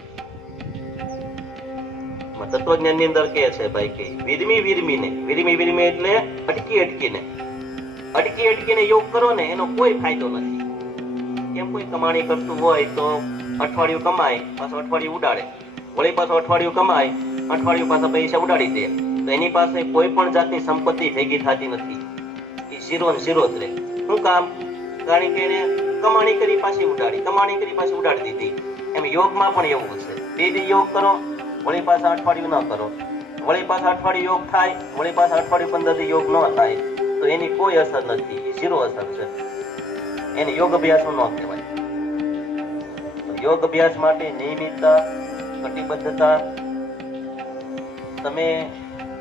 તત્વજ્ઞાન ની અંદર કે છે ભાઈ કે વિરમી એટલે અટકીને યોગ કરો ને એનો કોઈ ફાયદો નથી. કેમ કોઈ કમાણી કરતું હોય તો અઠવાડિયું કમાય, પાછું અઠવાડિયું ઉડાડે, વળી પાછું અઠવાડિયું કમાય, અઠવાડિયું પાછા પૈસા ઉડાડી દે, તો એની પાસે કોઈ પણ જાતની સંપત્તિ ભેગી થતી નથી. એ ઝીરો જ રહે. શું કામ? કારણ કે એને કમાણી કરી પાછી ઉડાડી દીધી. એમ યોગમાં પણ એવું છે. બે દી યોગ કરો, વળી પાછા અઠવાડિયું ન કરો, વળી પાછા અઠવાડિયું યોગ થાય, વળી પાછા અઠવાડિયું 15 દી યોગ ન થાય, તો એની કોઈ અસર નથી, ઝીરો અસર છે. એને યોગ અભ્યાસ ન કહેવાય. યોગ અભ્યાસ માટે નિયમિતતા, કટિબદ્ધતા, તમે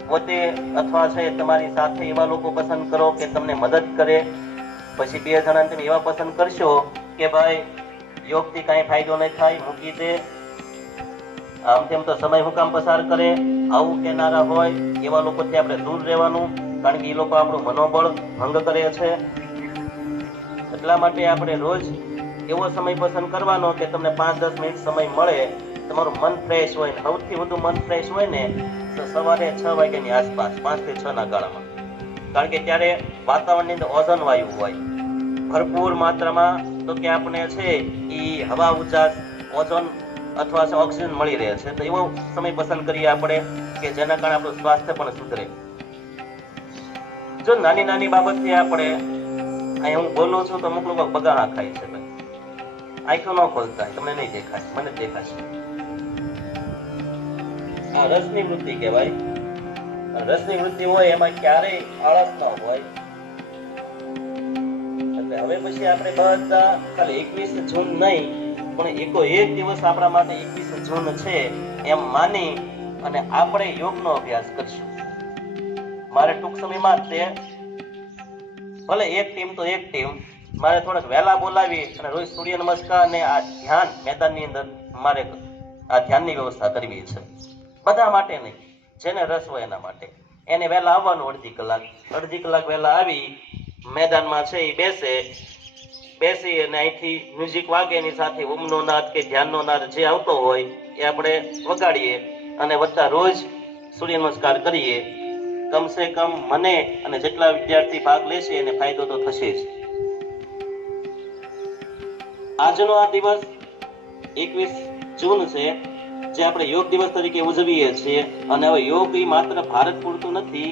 પોતે અથવા છે તમારી સાથે એવા લોકો પસંદ કરો કે તમને મદદ કરે. પછી 2 જણાને તમે એવા પસંદ કરશો કે ભાઈ યોગથી કાંઈ ફાયદો નહીં થાય, મૂકી દે, આમ તેમ તો સમય હું કામ પસાર કરે, આવું કહેનારા હોય એવા લોકોથી આપણે દૂર રહેવાનું. કારણ કે એ લોકો આપણું મનોબળ ભંગ કરે છે. એટલા માટે આપણે રોજ એવો સમય પસંદ કરવાનો કે તમને 5-10 મિનિટ સમય મળે, તમારું મન ફ્રેશ હોય. સૌથી વધુ મન ફ્રેશ હોય ને તો સવારે 6 વાગ્યાની આસપાસ, 5 થી 6 ના ગાળામાં. કારણ કે ત્યારે વાતાવરણની અંદર ઓઝોન વાયુ હોય ભરપૂર માત્રામાં, તો કે આપણે છે એ હવા ઉજાસ ઓઝોન અથવા ઓક્સિજન મળી રહે છે. તો એવો સમય પસંદ કરીએ આપણે કે જેના કારણે આપણું સ્વાસ્થ્ય પણ સુધરે. જો નાની નાની બાબતથી આપણે અહીં હું બોલું છું તો અમુક લોકો બગાડા ખાય છે ભાઈ, આંખો ન ખોલતા, તમને નહીં દેખાય, મને દેખાશે. આ રસની વૃત્તિ કહેવાય. રસની વૃત્તિ હોય એમાં ક્યારેય આળસ ન હોય. એટલે હવે પછી આપણે બધા ખાલી 21 જૂન નહીં પણ એક દિવસ આપણા માટે 21 જૂન છે એમ માની અને આપણે યોગનો અભ્યાસ કરશું. મારે ટૂંક સમયમાં તે ભલે એક ટીમ તો એક ટીમ મારે થોડાક વહેલા બોલાવી અને રોજ સૂર્ય નમસ્કાર અને આ ધ્યાન મેદાનની અંદર મારે આ ધ્યાનની વ્યવસ્થા કરવી છે. બધા માટે નહીં, જેને રસ હોય એના માટે. એને વહેલા આવવાનું અડધી કલાક વહેલા આવી મેદાનમાં છે એ બેસી અને અહીંથી મ્યુઝિક વાગે એની સાથે ઓમનો નાદ કે ધ્યાનનો નાદ જે આવતો હોય એ આપણે વગાડીએ અને વત્તા રોજ સૂર્ય નમસ્કાર કરીએ. કમસે કમ મને અને જેટલા વિદ્યાર્થી ભાગ લેશે એને ફાયદો તો થશે જ. આજનો આ દિવસ 21 જૂન છે જે આપણે યોગ દિવસ તરીકે ઉજવીએ છીએ. અને હવે યોગ એ માત્ર ભારત પૂરતું નથી,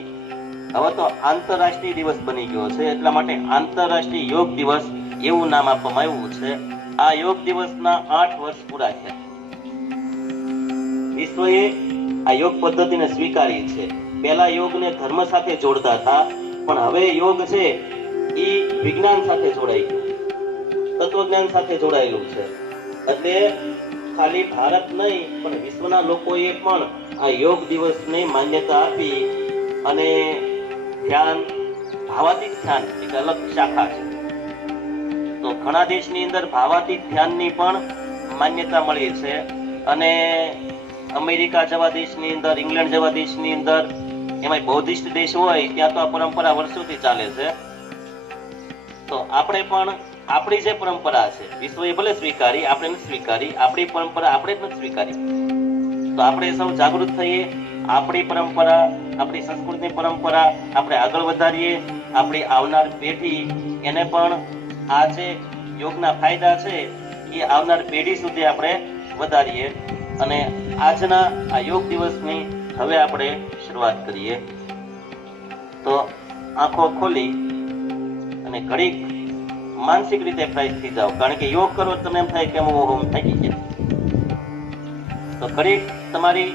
હવે તો આંતરરાષ્ટ્રીય દિવસ બની ગયો છે. એટલા માટે આંતરરાષ્ટ્રીય યોગ દિવસ એવું નામ આપવામાં આવ્યું છે. આ યોગ દિવસના 8 વર્ષ પૂરા થયા. વિશ્વએ આ યોગ પદ્ધતિને સ્વીકારી છે. પહેલા યોગને ધર્મ સાથે જોડતા હતા, પણ હવે યોગ છે એ વિજ્ઞાન સાથે જોડાઈ ગયું, તત્વજ્ઞાન સાથે જોડાયેલું છે. એટલે ખાલી ભારત નહીં પણ વિશ્વના લોકોએ પણ આ યોગ દિવસને માન્યતા આપી અને ધ્યાન, ભાવાતીત ધ્યાન એક અલગ શાખા છે. તો ઘણા દેશની અંદર ભાવાતીત ધ્યાનની પણ માન્યતા મળી છે. અને અમેરિકા જેવા દેશની અંદર, ઇંગ્લેન્ડ જેવા દેશની અંદર, એમાં બૌદ્ધિસ્ટ દેશ હોય ત્યાં તો આ પરંપરા વર્ષોથી ચાલે છે. તો આપણે પણ આપણી જે પરંપરા છે વિશ્વએ ભલે સ્વીકારી, આપણે નથી સ્વીકારી, આપણી પરંપરા આપણે જ નથી સ્વીકારી. તો આપણે સૌ જાગૃત થઈએ, આપણી પરંપરા, આપણી સંસ્કૃતિની પરંપરા આપણે આગળ વધારીએ. આપણી આવનાર પેઢી એને પણ આ જે યોગના ફાયદા છે એ આવનાર પેઢી સુધી આપણે વધારીએ. અને આજના આ યોગ દિવસની હવે આપણે શરૂઆત કરીએ. તો આંખો ખોલી અને ઘડીક માનસિક રીતે ફ્રેશ થઈ જાઓ, કારણ કે યોગ કરો તમે એમ થાય કે હું થાકી ગયા. તો ઘડીક તમારી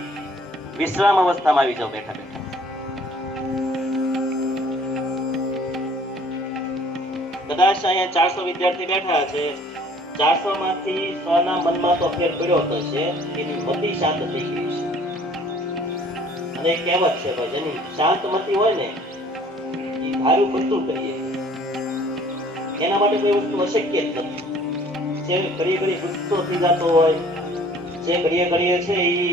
વિશ્રામ અવસ્થામાં આવી જાઓ બેઠા બેઠા. કદાચ અહીંયા 400 વિદ્યાર્થી બેઠા છે, 400 માંથી 100 ના મનમાં તો ફેર પડ્યો થશે, એની મતિ શાંત થઈ ગઈ છે. અને કહેવત છે ભાઈ, જેની શાંત મતિ હોય ને એ ધારું બધું કરીએ. એના માટે કોઈ વસ્તુ અશક્ય જ નથી. જે ઘડીએ ઘડીએ ગુસ્સો થઈ જતો હોય, જે ઘડીએ ઘડીએ છે એ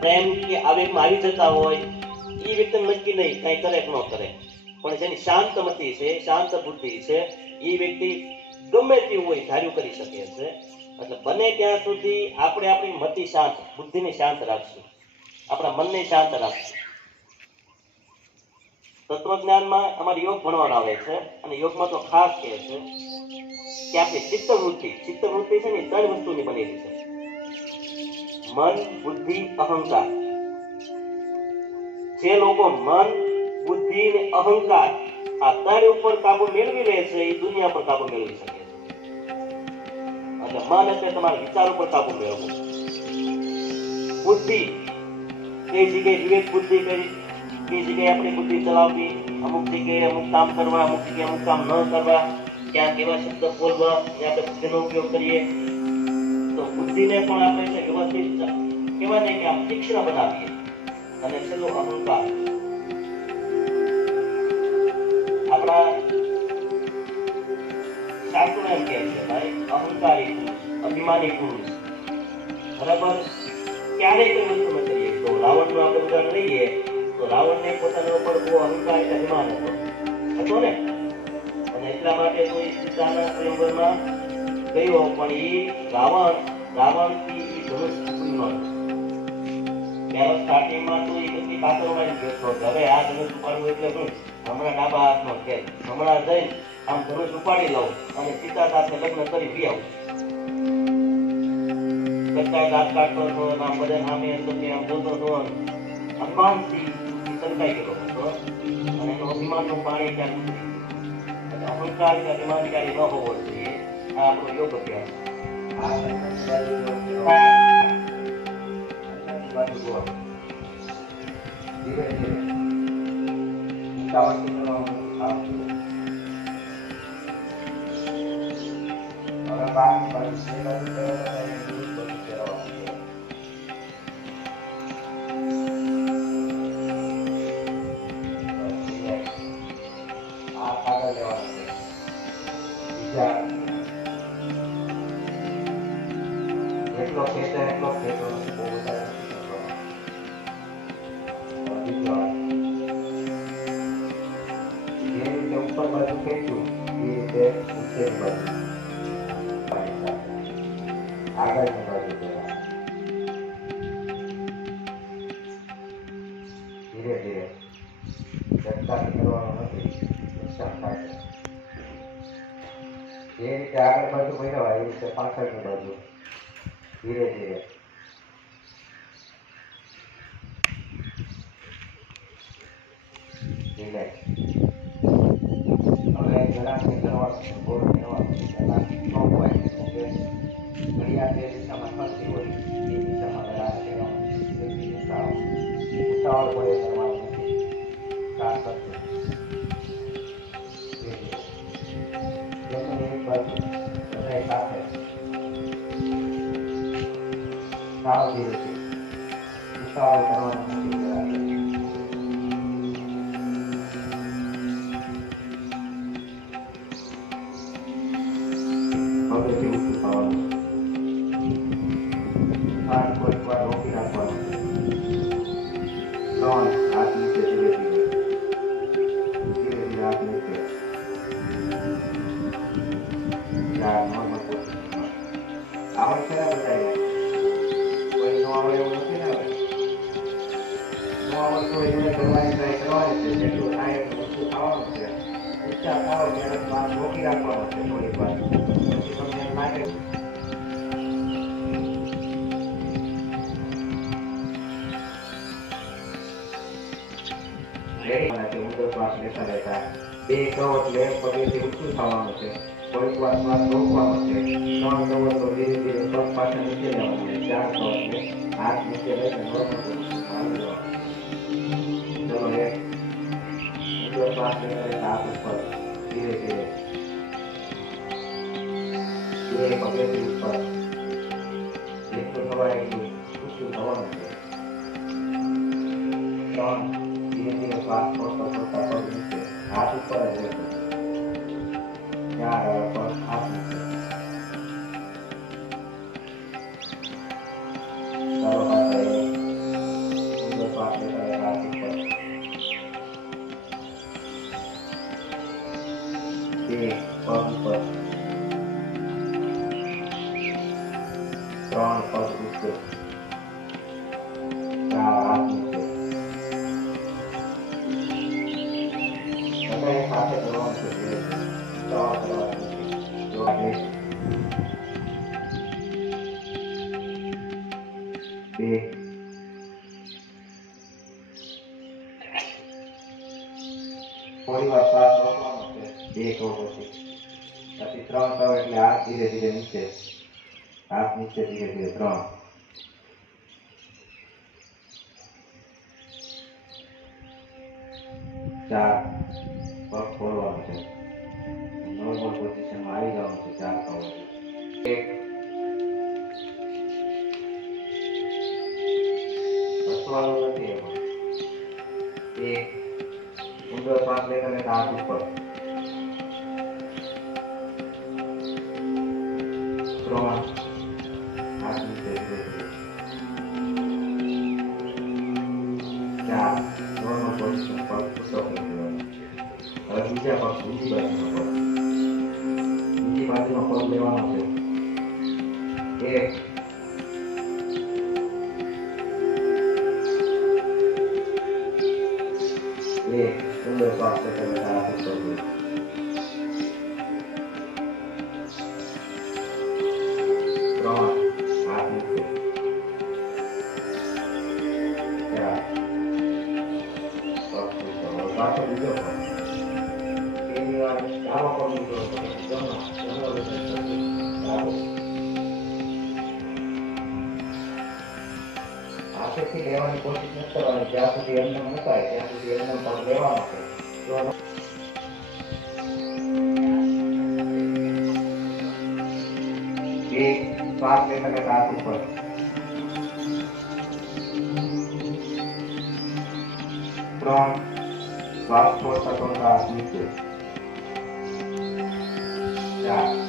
પ્રેમ કે આવેગમાં આવી જતા હોય, એ વ્યક્તિ નક્કી નહીં કઈ કરે કે ન કરે. પણ જેની શાંત મતિ છે, શાંત બુદ્ધિ છે, એ વ્યક્તિ ગમે તેવું હોય ધાર્યું કરી શકે છે. એટલે બને ત્યાં સુધી આપણે આપણી મતિ શાંત, બુદ્ધિને શાંત રાખશું, આપણા મનને શાંત રાખશું. તત્વજ્ઞાનમાં અમારે યોગ ભણવામાં આવે છે અને યોગમાં તો ખાસ કહે છે કે આપણી ચિત્તવૃત્તિ છે ને 3 વસ્તુની બનેલી છે: મન, બુદ્ધિ, અહંકાર. જે લોકો મન, બુદ્ધિ અને અહંકાર આ 3 ઉપર કાબુ મેળવી લે છે એ દુનિયા પર કાબુ મેળવી શકે છે. એટલે મન એટલે તમારા વિચાર ઉપર કાબુ મેળવવો. બુદ્ધિ કઈ જગ્યાએ વિવેક બુદ્ધિ કરી, કઈ જગ્યાએ આપણી બુદ્ધિ ચલાવવી, અમુક જગ્યાએ અમુક કામ કરવા, અમુક જગ્યાએ અમુક કામ ન કરવા, ક્યાં કેવા શબ્દ બોલવા એ આપણે બુદ્ધિનો ઉપયોગ કરીએ. તો બુદ્ધિને પણ આપણે છે વ્યવસ્થિત કહેવાય ને કે આમ તીક્ષ્ણ બનાવીએ. અને છેલ્લો અહંકાર. આપણા શાસ્ત્રો એમ કહે છે ભાઈ, અહંકારી પુરુષ, અભિમાની પુરુષ બરાબર ક્યારેય કોઈ વસ્તુ ન કરીએ. તો રાવણનું આપણે ઉદાહરણ લઈએ તો રાવણને પોતાના ઉપર બહુ અહંકાર એટલે અભિમાન હતો ને, અને એટલા માટે તો એ સીતાના સ્વયંવરમાં ગયો, પણ એ રાવણથી ધનુષ ઉપડી ન ત્યારે સ્ટાર્ટિંગમાં તો એ બધી કાતરવાળી બેસતો હતો. હવે આ ધનુષ ઉપાડવું એટલે શું? હમણાં ડાબા હાથનો ખેલ. હમણાં જઈ આમ ધનુષ ઉપાડી લઉં અને સીતા સાથે લગ્ન કરી બી આવું. કચાય દાંત કાઢતો હતો અને આમ બધા સામે અંદરથી આમ જોતો હતો. અભિમાનથી સંતાઈ ગયો હતો અને એનું અભિમાનનું પાણી ત્યાં ઉતરી ગયું. એટલે અહંકાર કે અભિમાનકારી ન હોવો જોઈએ. આ આપણો યોગ અભ્યાસ. આ બાજુ ગોળ. ધીરે ધીરે ઉતાવળથી કરવાનું આવતું. હવે બાજુ બાજુ બે બાજુ ફેરવતા એને દૂર બધું ફેરવવાનું છે. આ કાગળ લેવાનું છે. બીજા એટલો ખેંચે એટલો ખેંચો નથી, બહુ વધારે નથી ખેંચવાનો. બીજો જે રીતે ઉપર બાજુ ખેંચ્યું એ રીતે નીચેની બાજુ આગળની બાજુ જવાનું. ધીરે ધીરે ઝટકાથી કરવાનું નથી, નુકસાન થાય છે. જે રીતે આગળ બાજુ મેળવાય એ રીતે પાછળની બાજુ ધીરે ધીરે. રિલેક્સ. હવે ઘડાને કરવાનું છે, ગોળ ફેરવાનું છે. પહેલા સ્ટોપ હોય કે ઘડિયાળ જે દિશામાં ફરતી હોય એ દિશામાં ઘડાને ફેરવાનું છે. એટલી ઉતાવળ કોઈ કરવાનું નથી. કામ કરતું ધીરે ધીરે. જેમની એક બાજુ બધા સાથે સાવ ધીરેથી ઉતાવળ કરવાનું નથી. હવેથી ઊંચું થવાનું. હાથ કોઈક વાર રોકી રાખવાનું. 3 હાથ નીચે ધીરે ધીરે. ધીરે ધીરે હાથ નીચે. 4 નોર્મલ પોઝિશનમાં. આવડે છે ને બધાને? કોઈ નો આવડે એવું નથી ને? હવે નો આવડતું હોય એને કરવાની ટ્રાય કરવાની છે. જેટલું થાય એટલું ઊંચું થવાનું છે. ઊંચા થાવ ત્યારે હાથ રોકી રાખવાનો છે થોડીક વાર. પછી તમને એમ લાગે ઊંડો શ્વાસ લેતા લેતા 2 કહો એટલે પગેથી ઊંચું થવાનું છે. થોડીક વાર શ્વાસ રોકવાનો છે. 3 કહો તો ધીરે ધીરે પગ પાછળ નીચે લેવાનું છે. 4 કહો એટલે હાથ નીચે લઈને નોર્મલ પોઝિશનમાં આવી જવાનું. ચલો 1 ઊંડો શ્વાસ લેતા લેતા હાથ ઉપર ધીરે ધીરે. 2 પગેથી ઉપર. જેટલું થવાય એટલું ઊંચું થવાનું છે. 3 ધીરે ધીરે શ્વાસ છોડતા છોડતા પગ નીચે. હાથ ઉપર જ રહેશે. 4 હવે પગ હાથ નીચે. ચાલો પાછા ઊંડો શ્વાસ લેતા લેતા હાથ ઉપર. 2 પગ ઉપર. 3 પગ નીચે. 4 હાથ નીચે. બધાએ સાથે કરવાનું છે. ઉતાવળ કરવાની નથી. જો આપણે 2 થોડી વાર શ્વાસ રોકવાનો છે. 2 કહો પછી 3 કહો એટલે હાથ ધીરે ધીરે નીચે. હાથ નીચે ધીરે ધીરે. 3 4 પગ ખોલવાનું છે. નોર્મલ પોઝિશનમાં આવી જવાનું છે. 4 કહો 1 બસવાનું નથી એમાં. 1 ઊંડો શ્વાસ લેતા લેતા હાથ ઉપર. 3 હાથ નીચે ધીરે ધીરે. 4 નોર્મલ પોઝિશન પગ ઊંચો કરી દેવાનો. હવે બીજા પગ બીજી બાજુનો પગ. બીજી બાજુનો પગ લેવાનો છે. 1 બે સુંદર શ્વાસ લેતા લેતા હાથ ઉપર જોઈ. 3 હાથ નીચે. 4 શ્વાસ ઉપર. પાછો બીજો પગ. પહેલી વાર ડાબો પગ મૂકો, પછી જમણો લેતા પછી ડાબો. હાથેથી લેવાની કોશિશ ન કરવાની. જ્યાં સુધી એમને મુકાય ત્યાં સુધી એમને પગ લેવાનો છે. એક શ્વાસ લેતા લેતા હાથ ઉપર. 3 શ્વાસ છોડતા છોડતા હાથ નીચે. 4